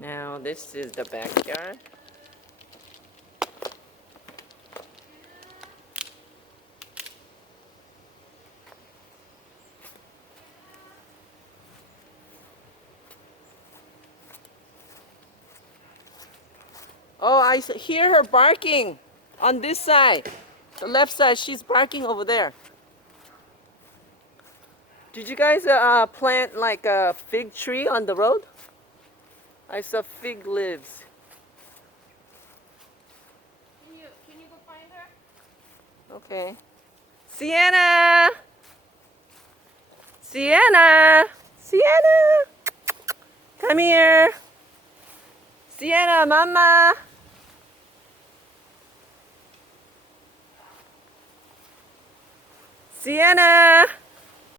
Now this is the backyard. Oh, I hear her barking on this side. The left side, she's barking over there. Did you guys plant like a fig tree on the road? I saw fig leaves. Can you go find her? Okay. Sienna! Sienna! Sienna! Come here. Sienna, mama. Sienna!